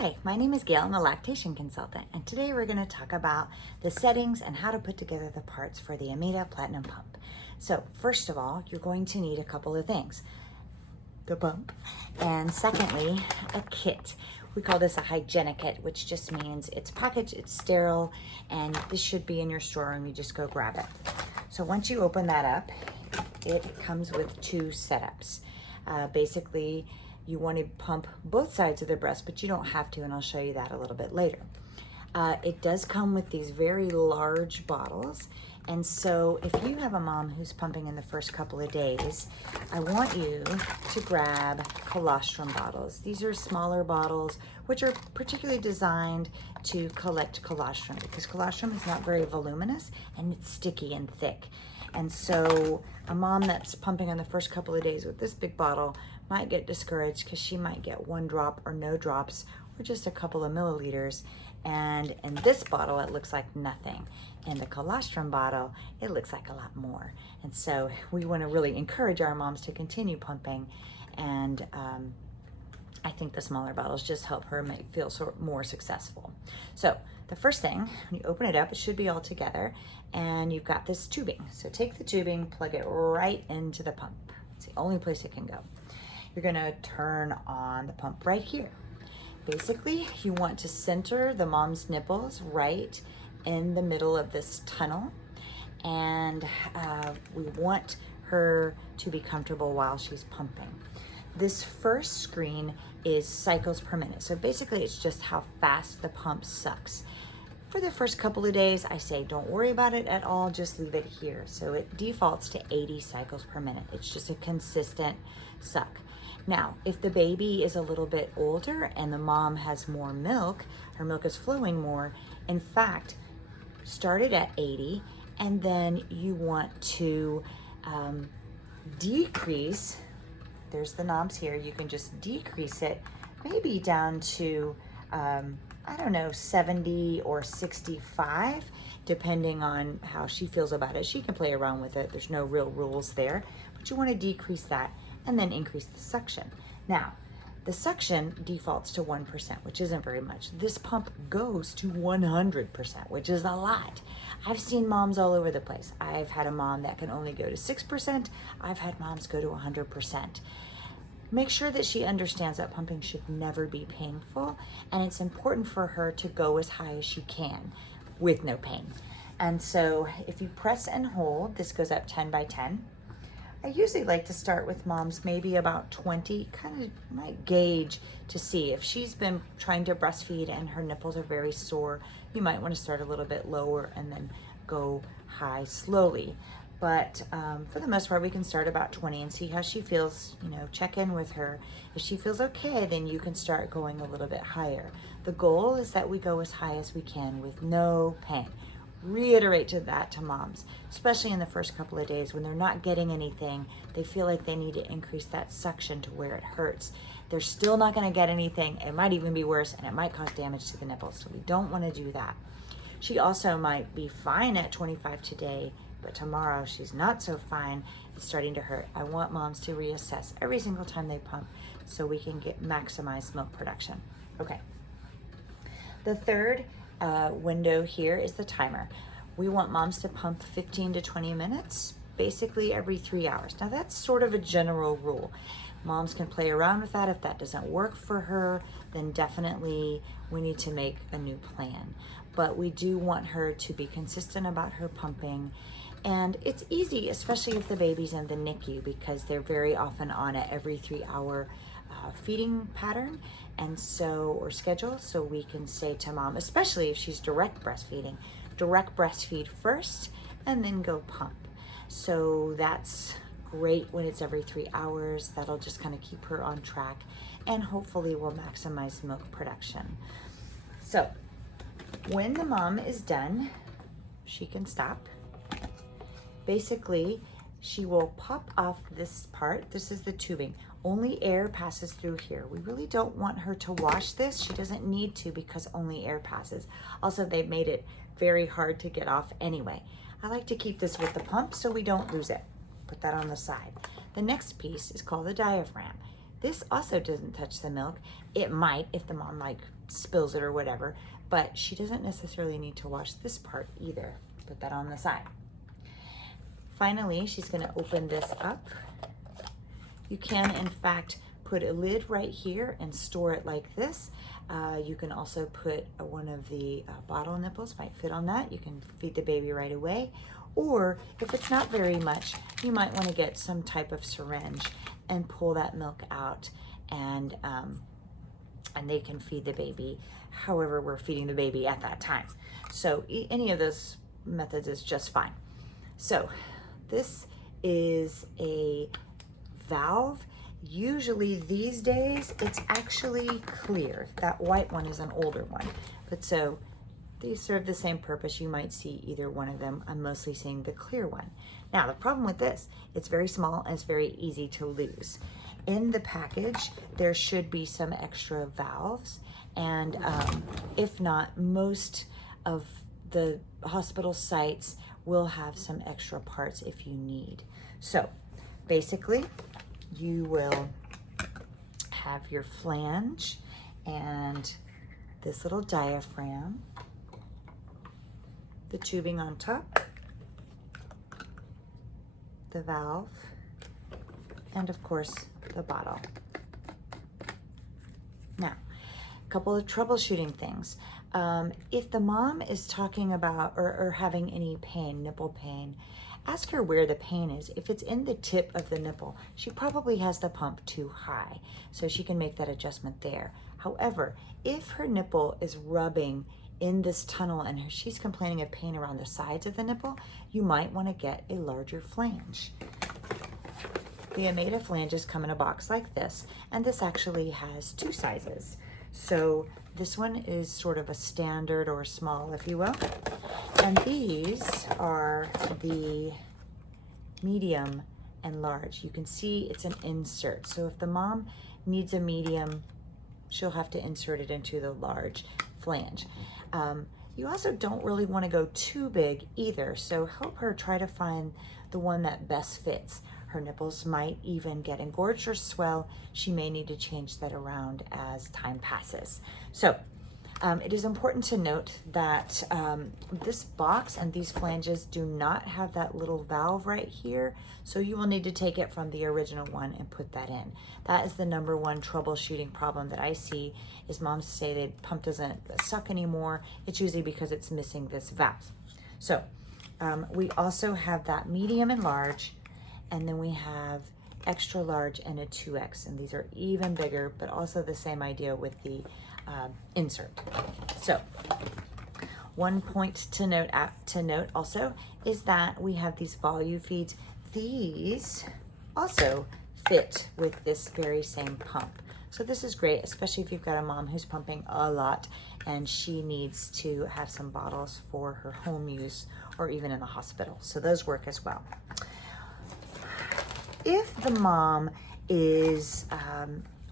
Hi, my name is Gail. I'm a lactation consultant, and today we're going to talk about the settings and how to put together the parts for the Ameda Platinum pump. So first of all, you're going to need a couple of things. The pump, and secondly, a kit. We call this a hygienic kit, which just means it's packaged, it's sterile, and this should be in your storeroom. You just go grab it. So once you open that up, it comes with two setups. Basically, you want to pump both sides of the breast, but you don't have to, and I'll show you that a little bit later. It does come with these very large bottles, and so if you have a mom who's pumping in the first couple of days, I want you to grab colostrum bottles. These are smaller bottles, which are particularly designed to collect colostrum, because colostrum is not very voluminous and it's sticky and thick. And so a mom that's pumping on the first couple of days with this big bottle might get discouraged because she might get one drop or no drops or just a couple of milliliters. And in this bottle, it looks like nothing. In the colostrum bottle, it looks like a lot more. And so we want to really encourage our moms to continue pumping. And I think the smaller bottles just help her feel more successful. So the first thing, when you open it up, it should be all together, and you've got this tubing. So take the tubing, plug it right into the pump. It's the only place it can go. You're gonna turn on the pump right here. Basically, you want to center the mom's nipples right in the middle of this tunnel, and we want her to be comfortable while she's pumping. This first screen is cycles per minute. So basically it's just how fast the pump sucks. For the first couple of days, I say don't worry about it at all, just leave it here. So it defaults to 80 cycles per minute. It's just a consistent suck. Now, if the baby is a little bit older and the mom has more milk, her milk is flowing more, in fact, start it at 80, and then you want to decrease. There's the knobs here. You can just decrease it maybe down to, I don't know, 70 or 65, depending on how she feels about it. She can play around with it. There's no real rules there, but you want to decrease that and then increase the suction. Now, the suction defaults to 1%, which isn't very much. This pump goes to 100%, which is a lot. I've seen moms all over the place. I've had a mom that can only go to 6%. I've had moms go to 100%. Make sure that she understands that pumping should never be painful, and it's important for her to go as high as she can with no pain. And so if you press and hold, this goes up 10 by 10. I usually like to start with moms maybe about 20, kind of might gauge to see if she's been trying to breastfeed and her nipples are very sore. You might want to start a little bit lower and then go high slowly. But for the most part, we can start about 20 and see how she feels. You know, check in with her. If she feels okay, then you can start going a little bit higher. The goal is that we go as high as we can with no pain. Reiterate to moms, especially in the first couple of days when they're not getting anything. They feel like they need to increase that suction to where it hurts. They're still not going to get anything. It might even be worse, and it might cause damage to the nipples. So we don't want to do that. She also might be fine at 25 today, but tomorrow she's not so fine. It's starting to hurt. I want moms to reassess every single time they pump so we can maximize milk production. Okay. The third window here is the timer. We want moms to pump 15 to 20 minutes, basically every 3 hours. Now that's sort of a general rule. Moms can play around with that. If that doesn't work for her, then definitely we need to make a new plan. But we do want her to be consistent about her pumping. And it's easy, especially if the baby's in the NICU, because they're very often on a every 3 hour feeding pattern and so, or schedule. So we can say to mom, especially if she's direct breastfeed first and then go pump. So that's great when it's every 3 hours. That'll just kind of keep her on track and hopefully will maximize milk production. So when the mom is done, she can stop. Basically, she will pop off this part. This is the tubing. Only air passes through here. We really don't want her to wash this. She doesn't need to because only air passes. Also, they've made it very hard to get off anyway. I like to keep this with the pump so we don't lose it. Put that on the side. The next piece is called the diaphragm. This also doesn't touch the milk. It might if the mom like spills it or whatever, but she doesn't necessarily need to wash this part either. Put that on the side. Finally, she's gonna open this up. You can, in fact, put a lid right here and store it like this. You can also put one of the bottle nipples, might fit on that. You can feed the baby right away. Or if it's not very much, you might want to get some type of syringe and pull that milk out, and they can feed the baby however we're feeding the baby at that time. So any of those methods is just fine. So this is a valve. Usually these days it's actually clear. That white one is an older one, but so these serve the same purpose. You might see either one of them. I'm mostly seeing the clear one. Now the problem with this, it's very small and it's very easy to lose. In the package there should be some extra valves, and if not, most of the hospital sites will have some extra parts if you need. So basically you will have your flange and this little diaphragm, the tubing on top, the valve, and of course the bottle. Now, a couple of troubleshooting things. If the mom is talking about or having any pain, nipple pain, ask her where the pain is. If it's in the tip of the nipple, she probably has the pump too high, so she can make that adjustment there. However, if her nipple is rubbing in this tunnel and she's complaining of pain around the sides of the nipple, you might want to get a larger flange. The Ameda flanges come in a box like this, and this actually has two sizes. So this one is sort of a standard or small, if you will. And these are the medium and large. You can see it's an insert. So if the mom needs a medium, she'll have to insert it into the large flange. You also don't really want to go too big either, so help her try to find the one that best fits. Her nipples might even get engorged or swell. She may need to change that around as time passes. So it is important to note that this box and these flanges do not have that little valve right here, so you will need to take it from the original one and put that in. That is the number one troubleshooting problem that I see, is moms say the pump doesn't suck anymore. It's usually because it's missing this valve. So we also have that medium and large, and then we have extra large and a 2X, and these are even bigger, but also the same idea with the insert. So one point to note also is that we have these volume feeds. These also fit with this very same pump. So this is great, especially if you've got a mom who's pumping a lot and she needs to have some bottles for her home use or even in the hospital. So those work as well. If the mom is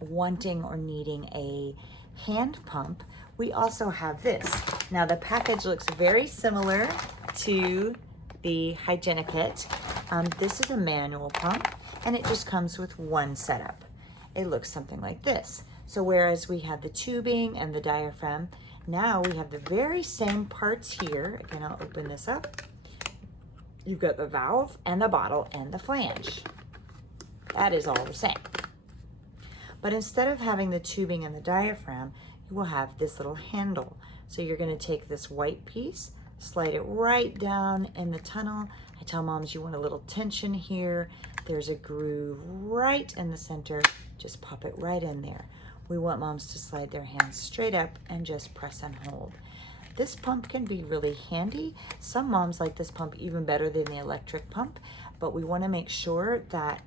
wanting or needing a hand pump, we also have this. Now the package looks very similar to the hygienic kit. This is a manual pump, and it just comes with one setup. It looks something like this. So whereas we have the tubing and the diaphragm, now we have the very same parts here. Again, I'll open this up. You've got the valve and the bottle and the flange. That is all the same. But instead of having the tubing and the diaphragm, you will have this little handle. So you're going to take this white piece, slide it right down in the tunnel. I tell moms you want a little tension here. There's a groove right in the center. Just pop it right in there. We want moms to slide their hands straight up and just press and hold. This pump can be really handy. Some moms like this pump even better than the electric pump, but we want to make sure that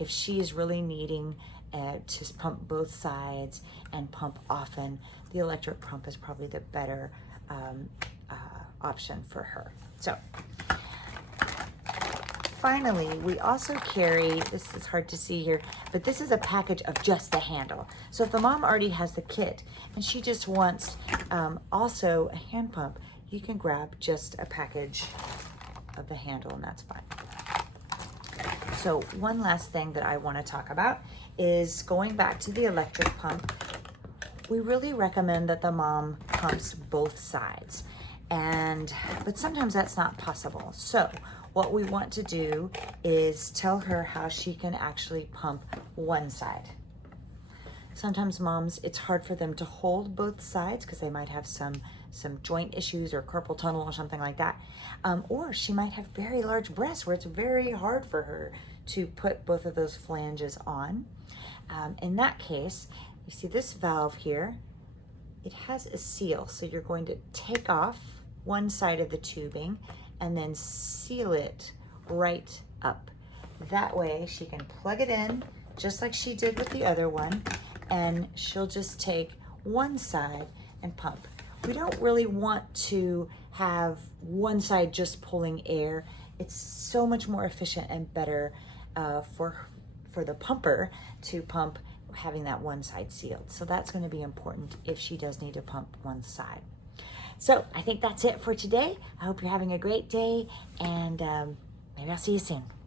if she is really needing to pump both sides and pump often, the electric pump is probably the better option for her. So finally, we also carry, this is hard to see here, but this is a package of just the handle. So if the mom already has the kit and she just wants also a hand pump, you can grab just a package of the handle and that's fine. So one last thing that I want to talk about is going back to the electric pump. We really recommend that the mom pumps both sides, but sometimes that's not possible. So what we want to do is tell her how she can actually pump one side. Sometimes moms, it's hard for them to hold both sides because they might have some joint issues or carpal tunnel or something like that. Or she might have very large breasts where it's very hard for her to put both of those flanges on. In that case, you see this valve here, it has a seal. So you're going to take off one side of the tubing and then seal it right up. That way she can plug it in just like she did with the other one, and she'll just take one side and pump. We don't really want to have one side just pulling air. It's so much more efficient and better for the pumper to pump having that one side sealed. So that's going to be important if she does need to pump one side. So I think that's it for today. I hope you're having a great day, and maybe I'll see you soon. Bye.